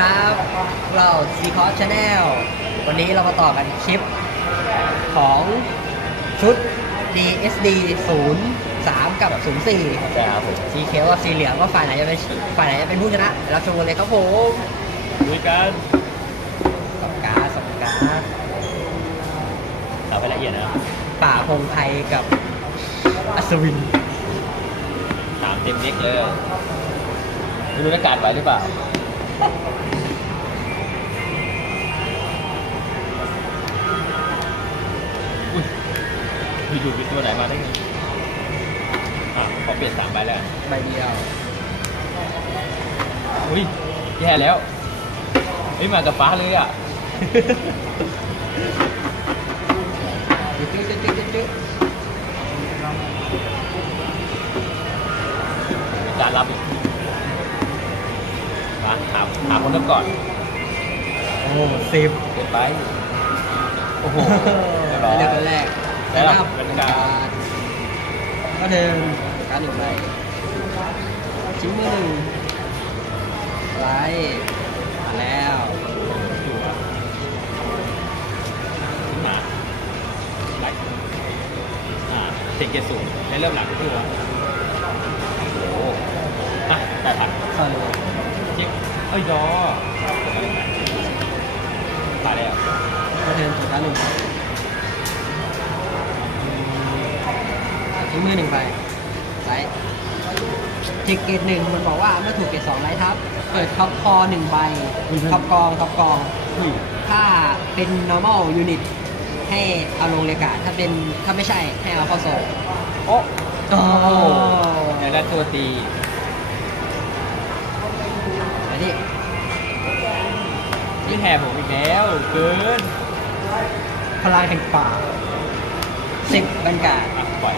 ครับเราซีคอสชาแนลวันนี้เรามาต่อกันคลิปของชุด DSD 0 3 กับ 04ใช่ครับผมสีเขียวกับสีเหลืองว่าฝ่ายไหนจะเป็นฝ่ายไหนจะเป็นผู้ชนะเดี๋ยวเราชมกันเลยครับผมดูกันสองการดสองการดเอาไปละเอียดนะครับป่าพงไทยกับอัศวินถามเต็มเด็กเลยไม่รู้จะการไว้หรือเปล่า อยู่ๆเป็นตัวไหนมาได้ไงอะขอเปลี่ยนสามใบแล้วกันใบเดียวอุ้ยแย่แล้วเฮ้ยมากับฟ้าเลยอะจึ๊กจึ๊กจึ๊กจึ๊กจึ๊กมีการรับอีกมาถามถามคนเริ่มก่อนโอ้สิบเกินไป โอ้โหเรีเรียยบบร้ร้ออยยแรก ได้รับเป็เป็นกาการก็เดินการหนึ่งใบชิ้นมือหนึ่งไลท์มาแล้วมาไลท์อ่าเทคเกตสูงในเริ่มหลังจั่วโอ้โหอะได้พันสอนเลยเช็คเอ้ยยอ ทิกเกตหนึ่งมันบอกว่าเมื่อถูกเกตสองไลท์ทับ เปิดท็อปคอหนึ่งใบท็อปกองท็อปกองอุ้ยถ้าเป็น normal unit ให้เอาลงเลยกาถ้าเป็นถ้าไม่ใช่ให้เอาเข้าโซนโอ้โอ้ในแรกตัวตีอันนี้นี่แห่ผมอีกแล้ว เกิน พลังแห่งป่าสิบบันกาดอะปล่อย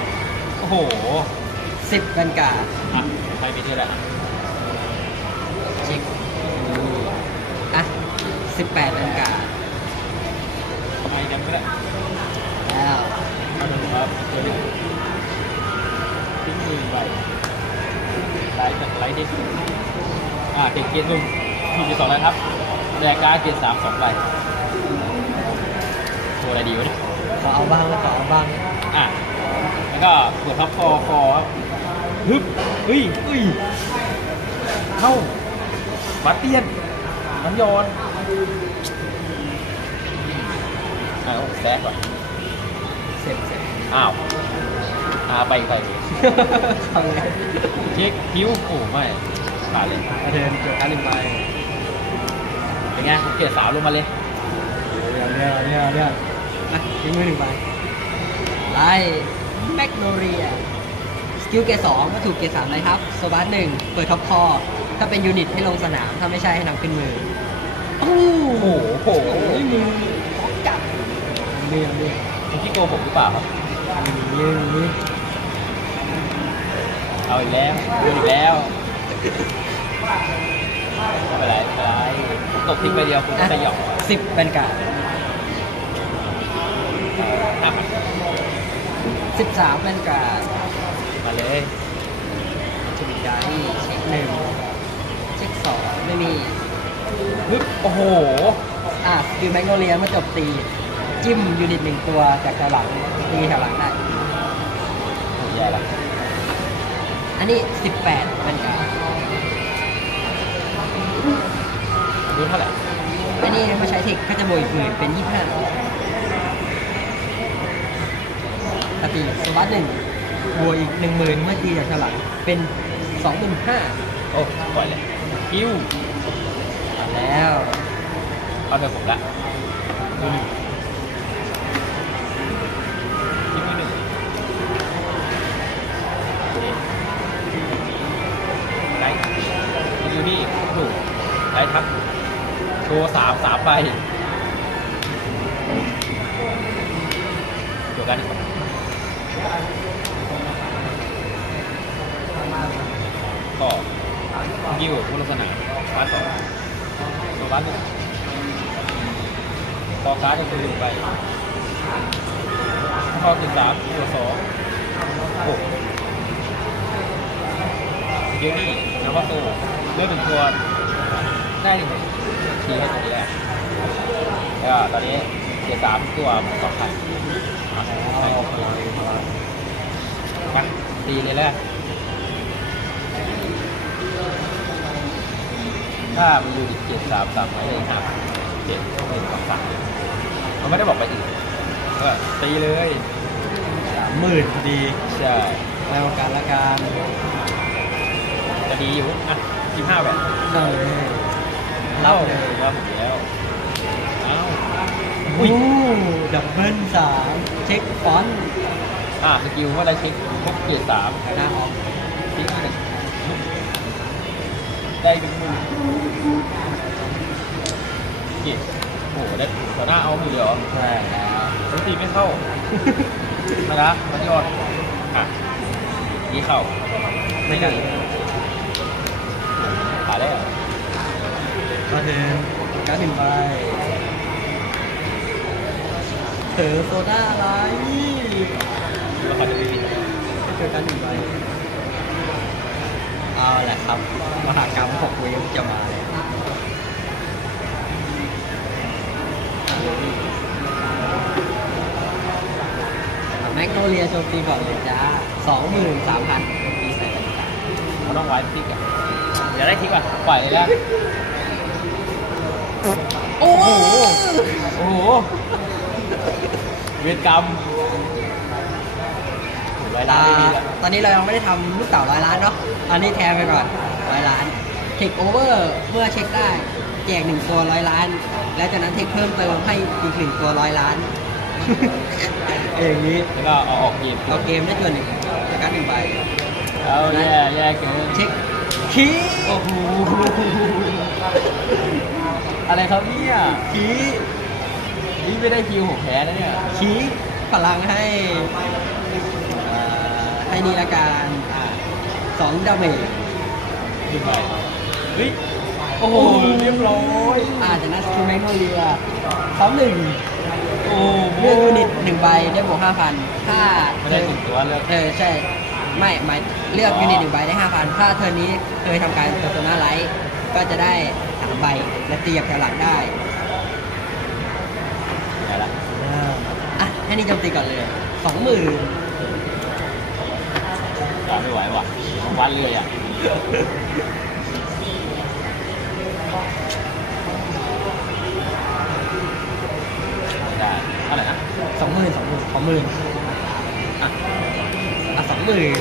โอ้โห สิบบันกาดอะไปไม่ได้ละเช็คอะสิบแปดบันกาดไปยังไม่ได้แล้วเอาดูครับตัวหนึ่งทิ้งมือไปไลท์จากไลท์เด็กอ่าเด็กเกียร์หนึ่งทีจะสองแล้วครับแรกการดเกียร์สามสองใบตัวอะไรดีวะเนี่ยขอเอาบ้างขอเอาบ้างอะแล้วก็กดทับคอคอครับ ฮึบเฮ้ยเฮ้ยเข้าบัตเตียนน้ำยอนอ้าวแซกว่ะเสร็จเสร็จอ้าวอาไปอีกไปทำไงเช็คคิ้วโอ้ไม่ขาดเลยมาเดินจบการหนึ่งใบเป็นไงเกียร์สาวลงมาเลยเดี๋ยวเดี๋ยวเดี๋ยวเดี๋ยวอะทิ้งมือหนึ่งใบไล่แมกโนเรียส กิลเกรดสองก็ถูกเกรดสามเลยครับโซบัสหนึ่งเปิดท็อปคอถ้าเป็นยูนิตให้ลงสนาม ถ้าไม่ใช่ให้นำขึ้นมือโอ้โอ้โหโอ้โหมือของจับเรื่องเรื่องคุณพี่โกผมหรือเปล่าครับเรื่องนี้เอาอีกแล้วเอาอีกแล้วไม่เป็นไรไม่เป็นไรตบทิ้งไปเดียวคุณก็สยองสิบเป็นการห้าพันสิบสามเป็นการ มาเลยจุดใจเช็คหนึ่งเช็คสองไม่มีฮึบโอ้โห อะสกิลแมกโนเลียเมื่อจบตี จิ้มยูนิตหนึ่งตัวจากแถวหลังตีแถวหลังได้โอ้ยแย่ละอันนี้สิบแปดเป็นการรู้เท่าไหร่อันนี้มาใช้เทคก็จะบวกอีกหมื่นเป็นยี่ห้าปกติสวัสดหนึ่ง บวกอีกหนึ่งหมื่นเมื่อตีจากฉลังเป็นสองหมื่นห้าโอ้ปล่อยเลยคิ้วแล้วเข้าเดินผมละดูหนึ่งคิ้วไม่หนึ่งโอเคไลท์ดูนี่ถูกไลท์ทับโชว์สามสามใบเดี๋ยวกัน ดีกว่าก็กิ้วพุทธศาสนาฟ้าสอตัวฟ้าหนึ่งพอการ์ดก็คือหนึ่งใบข้อติดสามตัวสองหกเดี๋ยวนี้นวัตโตเลือกเป็นตัวได้หนึ่งทีให้ตรงนี้แหละแล้วก็ตอนนี้เกียสามตัวสองพันมาตีเลยแล้ว ถ้ามันอยู่ที่เกียร์สามสามร้อยเลยห้าเจ็ดหนึ่งสองสามมันไม่ได้บอกไปถึงก็ตีเลยสามหมื่นพอดีใช่ในโอกาสละกันจะดีอยู่อะสิบห้าแบบเลยเล่าเลยว่าผมแล้วเอ้าอุ้ยดับเบิลสามเช็คฟอนต์อะสกิลว่าได้เช็คพบเกียร์สามหน้าออกทิ้งหนึ่งได้เป็นมือเกียร์โอ้โหได้ ต่อหน้าเอามือเหรอใช่แล้วปกติไม่เข้านะนะมันยอดอะนี่เข้าไม่กันขาได้เหรอมาถึงการถึงไปเถอโซดาอะไรแล้วเขาจะไม่บินไม่เจอการถึงไปเอาแหละครับ มหากรรมหกเวฟจะมา เลียโจมตีก่อนเลยจ้าสองหมื่นสามพันตีใส่กันจ้าเขาต้องไว้พลิกอะอยากได้พลิกอะปล่อยเลยแล้วโอ้โห โอ้โห เวรกรรมรายได้ไม่มีแล้วตอนนี้เรายังไม่ได้ทำลูกเต่าร้อยล้านเนาะ อันนี้แทนไปก่อนร้อยล้านเทคโอเวอร์เมื่อเช็คได้ แจกหนึ่งตัวร้อยล้าน แล้วจากนั้นเทคเพิ่มเติมให้อีกหนึ่งตัวร้อยล้าน เอย่างนี้แล้วก็เอาออกเกมเอาเกมได้ตัวหนึ่งจากการหนึ่งใบเอาแย่แย่เกินเช็คคีย์โอ้โหอะไรครับเนี่ยคีย์นี่ไม่ได้คิวผมแพ้นะเนี่ยคีย์พลังให้อ่าให้นี่ละกันอ่าสองดาเมจขึ้นไปเฮ้ยโอ้โหเรียบร้อยอาจากนั้นสกิลแมกโนเลียสองหนึ่งโอ้โห เลือกยูนิตหนึ่งใบได้บวกห้าพันถ้าไม่ได้ถึงตัวเลยเออใช่ไม่หมายเลือกยูนิตหนึ่งใบได้ห้าพันถ้าเทอร์นนี้เคยทำการโ e โซนาไลท์ก็จะได้สามใบและตีกับแถวหลังได้ไงล่ะอะให้นี่โจมตีก่อนเลยสองหมื่นจ่าไม่ไหวว่ะวันเลยอะ ไม่ได้เท่าไหร่นะ สองหมื่นสอง หมื่นสองหมื่นอะสองหมื่น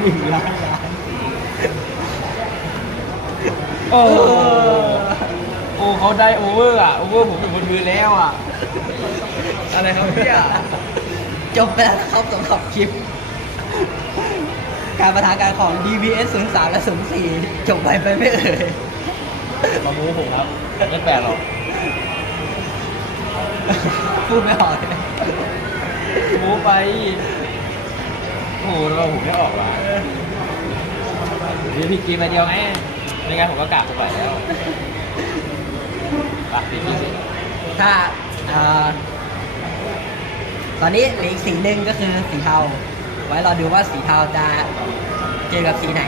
หนึ่งล้านล้านโอ้โอ้เขาได้โอเวอร์อะ โอเวอร์ผมอยู่บนมือแล้วอะ อะไรครับเนี่ยจบไปแล้วนะครับสำหรับคลิป การประทะกันของ DBS 0 3และ04จบไปไปไม่เอ่ย มาโม้ผมครับไม่แปลกหรอกพูดไม่ออกเลยโม้ไป โอ้โหแล้วผมไม่ออกว่ะเดี๋ยวพี่กีมาเดียวไงไม่งั้นผมก็กลับไปแล้วไปพี่กีสิถ้าเอ่อตอนนี้เหลืออีกสีหนึ่งก็คือสีเทา ไว้รอดูว่าสีเทาจะเจอกับสีไหน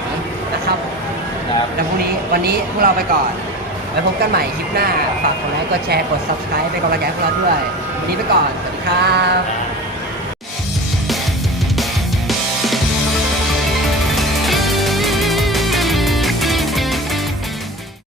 นะครับ ครับ แล้วพรุ่งนี้วันนี้พวกเราไปก่อนไว้พบกันใหม่คลิปหน้า ฝากกดไลค์กดแชร์กด subscribe เป็นกำลังใจให้พวกเราด้วย วันนี้ไปก่อน สวัสดีครับ